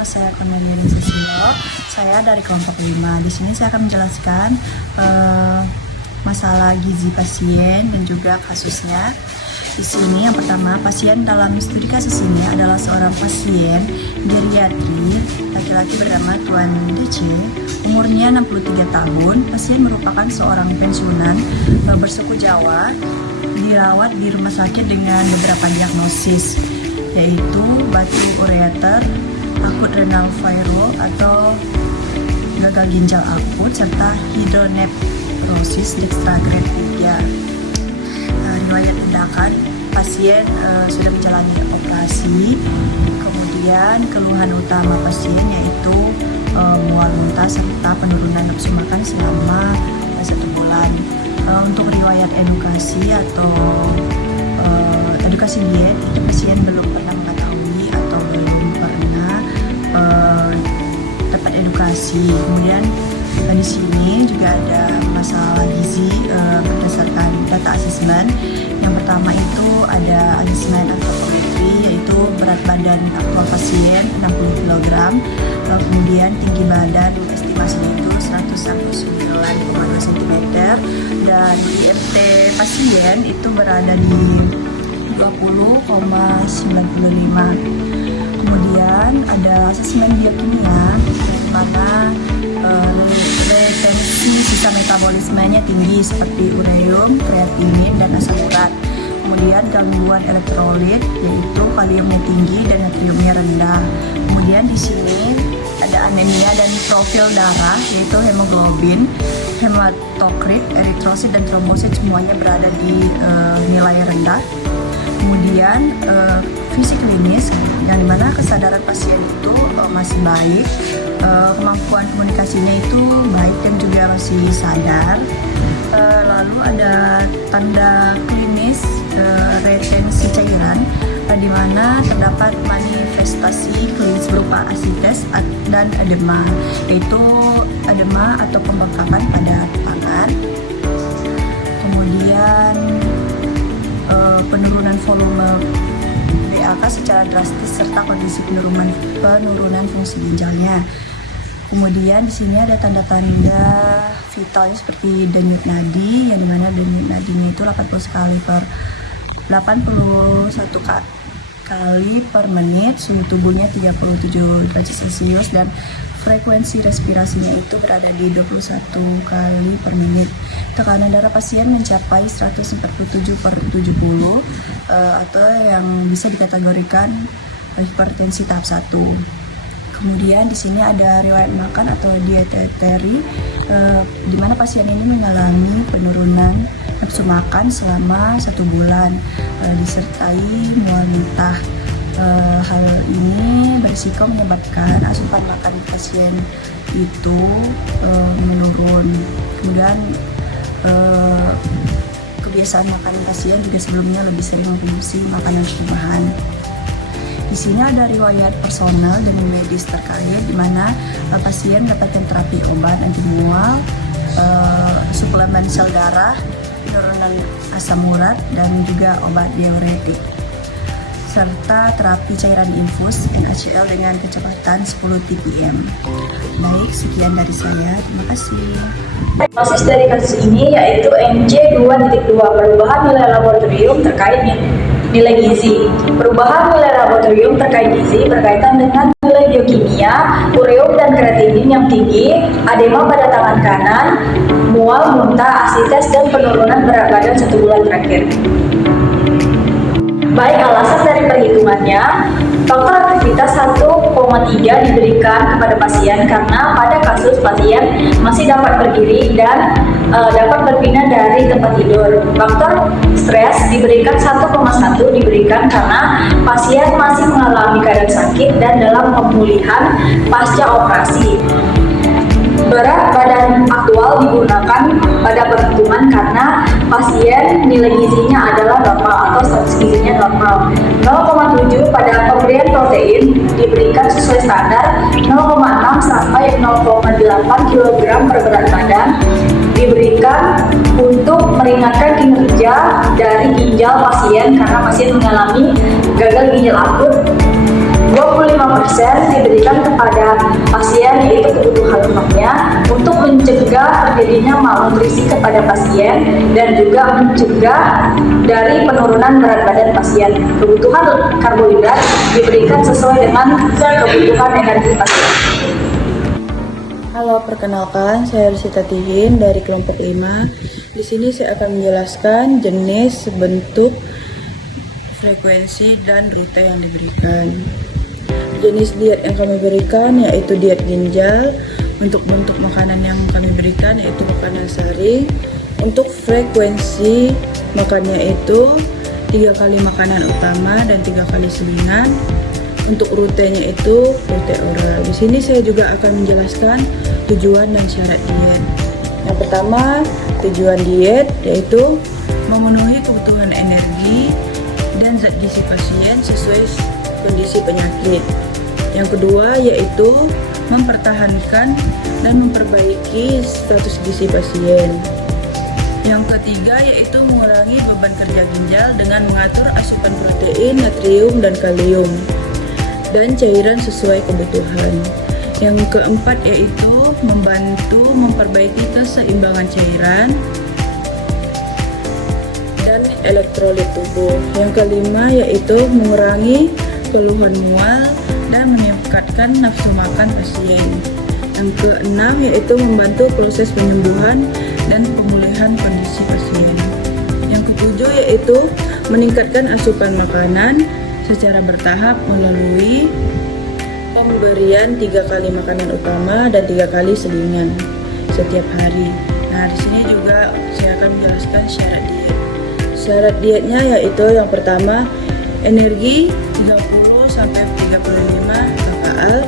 nama saya Cornelia Cecilio. Saya dari kelompok 5. Di sini saya akan menjelaskan masalah gizi pasien dan juga kasusnya. Di sini yang pertama, pasien dalam studi kasus ini adalah seorang pasien geriatri laki-laki bernama Tuan DC, umurnya 63 tahun. Pasien merupakan seorang pensiunan bersuku Jawa, dirawat di rumah sakit dengan beberapa diagnosis, yaitu batu ureter, akut renal viral atau gagal ginjal akut, serta hidronefrosis dextra-grade 3. Riwayat tindakan, pasien sudah menjalani operasi. Kemudian keluhan utama pasien yaitu mual muntah serta penurunan nafsu makan selama 1 bulan. Untuk riwayat edukasi atau edukasi diet, itu pasien belum pernah mengetahui atau belum pernah dapat edukasi. Kemudian di sini juga ada masalah gizi berdasarkan data asesmen. Yang pertama itu ada asesmen antropometri, yaitu berat badan aktual pasien 60 kg, kemudian tinggi badan estimasinya itu 109,2 cm, dan IMT pasien itu berada di 20,95. Kemudian ada asesmen biokimia, di mana retensi sisa metabolismenya tinggi seperti ureum, kreatinin, dan asam urat. Kemudian gangguan elektrolit, yaitu kaliumnya tinggi dan natriumnya rendah. Kemudian di sini ada anemia dan profil darah, yaitu hemoglobin, hematokrit, eritrosit, dan trombosit semuanya berada di nilai rendah. Kemudian fisik klinis, yang dimana kesadaran pasien itu masih baik, kemampuan komunikasinya itu baik dan juga masih sadar. Lalu ada tanda klinis retensi cairan, di mana terdapat manifestasi klinis berupa asites dan edema, yaitu edema atau pembengkakan pada tangan. Kemudian penurunan volume BAK secara drastis serta kondisi penurunan fungsi ginjalnya. Kemudian di sini ada tanda-tanda vitalnya seperti denyut nadi, yang dimana denyut nadinya itu 81 kali per menit, suhu tubuhnya 37 derajat Celcius, dan frekuensi respirasinya itu berada di 21 kali per menit. Tekanan darah pasien mencapai 147/70 atau yang bisa dikategorikan hipertensi tahap 1. Kemudian di sini ada riwayat makan atau dietary, di mana pasien ini mengalami penurunan nafsu makan selama 1 bulan, disertai mual muntah. Hal ini berisiko menyebabkan asupan makan pasien itu menurun. Kemudian kebiasaan makan pasien juga sebelumnya lebih sering mengkonsumsi makanan rumahan. Di sini ada riwayat personal dan medis terkait, di mana pasien mendapatkan terapi obat anti mual, suplemen sel darah, penurunan asam urat, dan juga obat diuretik, serta terapi cairan infus NaCl dengan kecepatan 10 ppm. Baik, sekian dari saya. Terima kasih. Diagnosis dari kasus ini yaitu NC2.2, perubahan nilai laboratorium terkait nilai gizi. Perubahan nilai laboratorium terkait gizi berkaitan dengan nilai biokimia, ureum dan kreatinin yang tinggi, edema pada tangan kanan, mual, muntah, asites, dan penurunan berat badan 1 bulan terakhir. Baik, alasan dari perhitungannya, faktor aktivitas 1,3 diberikan kepada pasien karena pada kasus pasien masih dapat berdiri dan dapat berpindah dari tempat tidur. Faktor stres diberikan 1,1 diberikan karena pasien masih mengalami keadaan sakit dan dalam pemulihan pasca operasi. Berat badan aktual digunakan pada perhitungan karena pasien nilai gizinya adalah normal atau status gizinya normal. 0,7 pada pemberian protein diberikan sesuai standar, 0,6 sampai 0,8 kg per berat badan diberikan untuk meringankan kinerja dari ginjal pasien karena pasien mengalami gagal ginjal akut 25% diberikan kepada pasien, yaitu kebutuhan lemaknya, untuk mencegah terjadinya malnutrisi kepada pasien dan juga mencegah dari penurunan berat badan pasien. Kebutuhan karbohidrat diberikan sesuai dengan kebutuhan energi pasien. Halo, perkenalkan saya Risita Tihin dari kelompok 5. Di sini saya akan menjelaskan jenis, bentuk, frekuensi, dan rute yang diberikan. Jenis diet yang kami berikan yaitu diet ginjal. Untuk bentuk makanan yang kami berikan yaitu makanan sari. Untuk frekuensi makannya itu 3 kali makanan utama dan 3 kali selingan. Untuk rutenya itu rute oral. Di sini saya juga akan menjelaskan tujuan dan syarat diet. Yang pertama, tujuan diet yaitu memenuhi kebutuhan energi dan zat gizi pasien sesuai kondisi penyakit. Yang kedua yaitu mempertahankan dan memperbaiki status gizi pasien. Yang ketiga yaitu mengurangi beban kerja ginjal dengan mengatur asupan protein, natrium, dan kalium dan cairan sesuai kebutuhan. Yang keempat yaitu membantu memperbaiki keseimbangan cairan dan elektrolit tubuh. Yang kelima yaitu mengurangi keluhan mual dan meningkatkan nafsu makan pasien. Yang keenam yaitu membantu proses penyembuhan dan pemulihan kondisi pasien. Yang ketujuh yaitu meningkatkan asupan makanan secara bertahap melalui pemberian 3 kali makanan utama dan 3 kali selingan setiap hari. Nah, di sini juga saya akan menjelaskan syarat diet. Syarat dietnya yaitu yang pertama, energi 30-35 kcal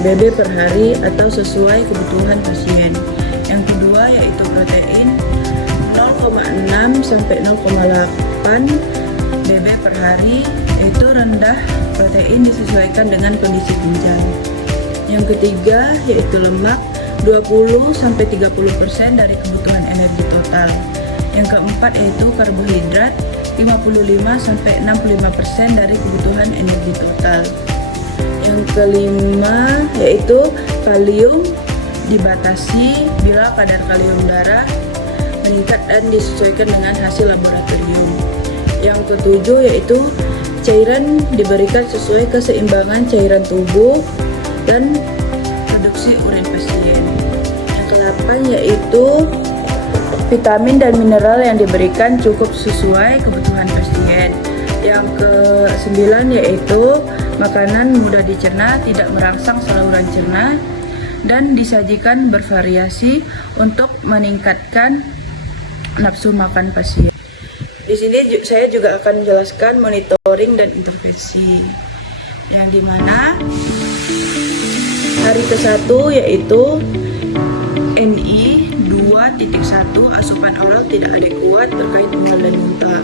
BB per hari atau sesuai kebutuhan pasien. Yang kedua yaitu protein 0,6-0,8 BB per hari, yaitu rendah protein disesuaikan dengan kondisi ginjal. Yang ketiga yaitu lemak 20-30% dari kebutuhan energi total. Yang keempat yaitu karbohidrat 55-65% dari kebutuhan energi total. Yang kelima yaitu kalium dibatasi bila kadar kalium darah meningkat dan disesuaikan dengan hasil laboratorium. Yang ketujuh yaitu cairan diberikan sesuai keseimbangan cairan tubuh dan produksi urin pasien. Yang ke-8 yaitu vitamin dan mineral yang diberikan cukup sesuai kebutuhan pasien. Yang ke-9 yaitu makanan mudah dicerna, tidak merangsang saluran cerna, dan disajikan bervariasi untuk meningkatkan nafsu makan pasien. Di sini saya juga akan menjelaskan monitoring dan intervensi, yang dimana hari ke-1 yaitu NI 2.1 asupan oral tidak adekuat terkait mual dan muntah.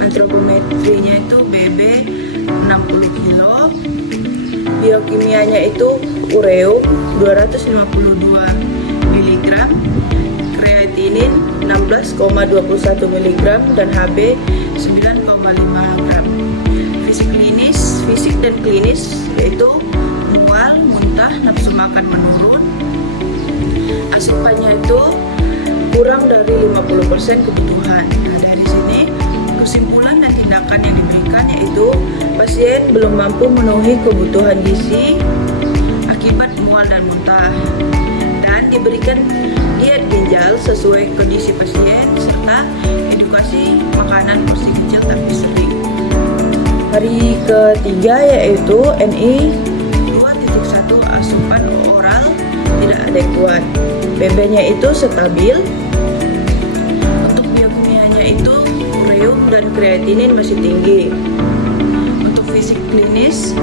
Antropometrinya itu BB 60 kg, biokimianya itu ureum 252 mg, kreatinin 16,21 mg dan HB 9,5 gram. Fisik dan klinis yaitu mual, muntah, nafsu makan menurun, asupannya itu kurang dari 50% kebutuhan. Nah, dari sini kesimpulan dan tindakan yang diberikan yaitu pasien belum mampu memenuhi kebutuhan gizi akibat mual dan muntah, dan diberikan diet ginjal sesuai kondisi pasien serta edukasi makanan porsi kecil tapi sering. Hari ketiga yaitu NI 2.1 asupan oral tidak adekuat, BB-nya itu stabil, untuk biokimianya itu ureum dan kreatinin masih tinggi. Untuk fisik klinis,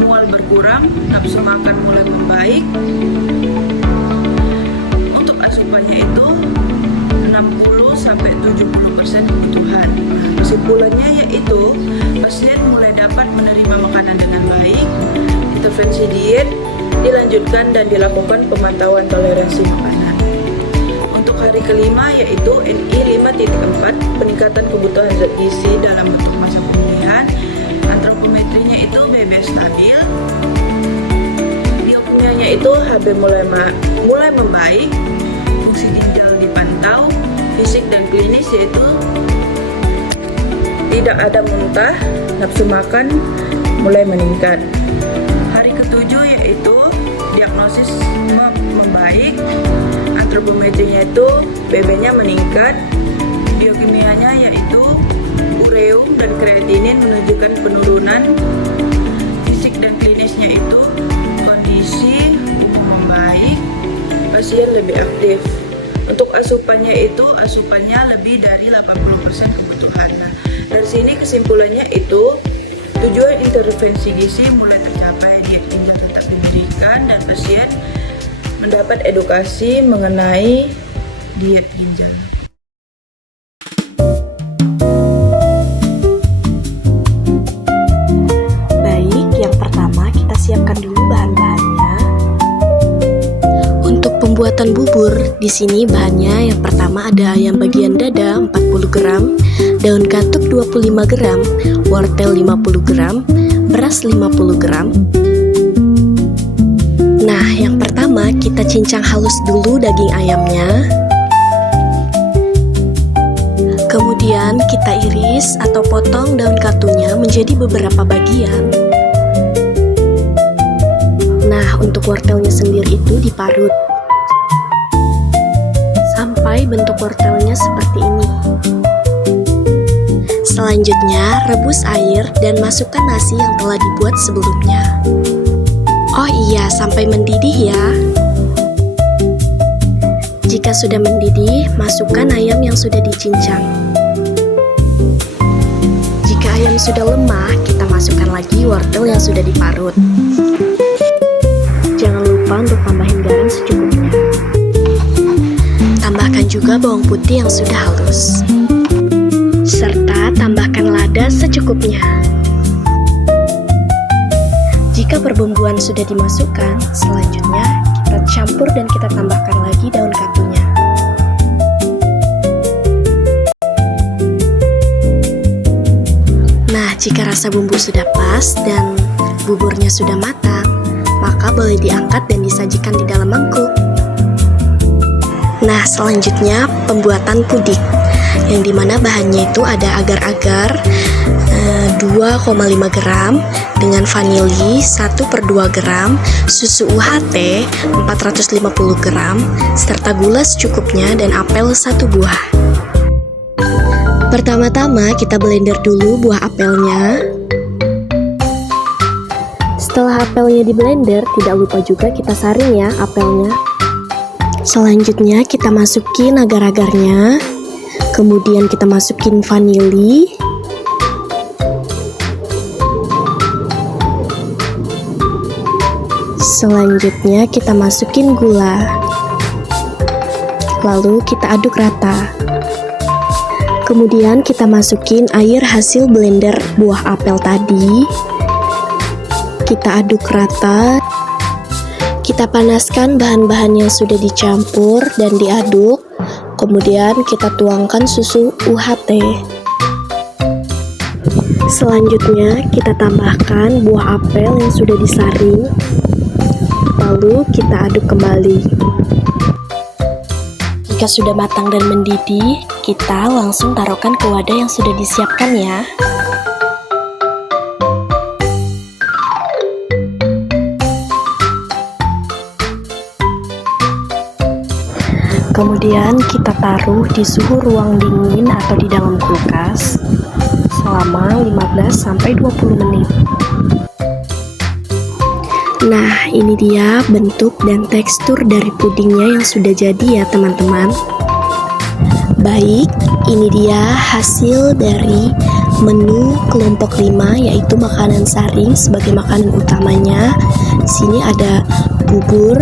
mual berkurang, nafsu makan mulai membaik. Untuk asupannya itu 60-70% kebutuhan. Nah, kesimpulannya yaitu pasien mulai dapat menerima makanan dengan baik. Intervensi diet dilanjutkan dan dilakukan pemantauan toleransi makanan. Untuk hari kelima yaitu NI 5.4 peningkatan kebutuhan zat gizi dalam bentuk masa pemulihan. Antropometrinya itu BB stabil, biokimianya itu Hb mulai membaik, fungsi ginjal dipantau, fisik dan klinis yaitu tidak ada muntah, nafsu makan mulai meningkat. Hari ketujuh yaitu diagnosis membaik, antropometrinya itu BB-nya meningkat, biokimianya yaitu ureum dan kreatinin menunjukkan penurunan, fisik dan klinisnya itu kondisi membaik, pasien lebih aktif. Untuk asupannya lebih dari 80% kebutuhan. Nah, dari sini kesimpulannya itu tujuan intervensi gizi mulai tercapai, diet ginjal tetap diberikan dan pasien mendapat edukasi mengenai diet ginjal. Baik, yang pertama kita siapkan dulu bahan-bahannya. Untuk pembuatan bubur, di sini bahannya yang pertama ada ayam bagian dada 40 gram, daun katuk 25 gram, wortel 50 gram, beras 50 gram. Nah, yang pertama kita cincang halus dulu daging ayamnya. Kemudian kita iris atau potong daun katunya menjadi beberapa bagian. Nah, untuk wortelnya sendiri itu diparut sampai bentuk wortelnya seperti ini. Selanjutnya, rebus air dan masukkan nasi yang telah dibuat sebelumnya. Oh iya, sampai mendidih ya. Jika sudah mendidih, masukkan ayam yang sudah dicincang. Jika ayam sudah lemah, kita masukkan lagi wortel yang sudah diparut. Jangan lupa untuk tambahin garam secukupnya. Tambahkan juga bawang putih yang sudah halus. Serta tambahkan lada secukupnya. Jika perbumbuan sudah dimasukkan, selanjutnya kita campur dan kita tambahkan lagi daun katunya. Nah, jika rasa bumbu sudah pas dan buburnya sudah matang, maka boleh diangkat dan disajikan di dalam mangkuk. Nah, selanjutnya pembuatan puding, yang dimana bahannya itu ada agar-agar 2,5 gram dengan vanili 1/2 gram, susu UHT 450 gram, serta gula secukupnya dan apel 1 buah. Pertama-tama kita blender dulu buah apelnya. Setelah apelnya di blender, tidak lupa juga kita saring ya apelnya. Selanjutnya kita masukin agar-agarnya. Kemudian kita masukin vanili. Selanjutnya kita masukin gula. Lalu kita aduk rata. Kemudian kita masukin air hasil blender buah apel tadi. Kita aduk rata. Kita panaskan bahan-bahan yang sudah dicampur dan diaduk. Kemudian kita tuangkan susu UHT. Selanjutnya kita tambahkan buah apel yang sudah disaring. Lalu kita aduk kembali. Jika sudah matang dan mendidih, kita langsung taruhkan ke wadah yang sudah disiapkan ya. Kemudian kita taruh di suhu ruang dingin atau di dalam kulkas selama 15-20 menit. Nah, ini dia bentuk dan tekstur dari pudingnya yang sudah jadi ya teman-teman. Baik, ini dia hasil dari menu kelompok 5, yaitu makanan saring sebagai makanan utamanya. Di sini ada bubur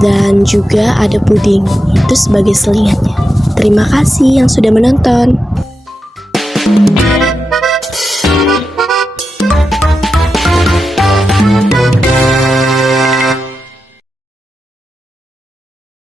dan juga ada puding, itu sebagai selingannya. Terima kasih yang sudah menonton.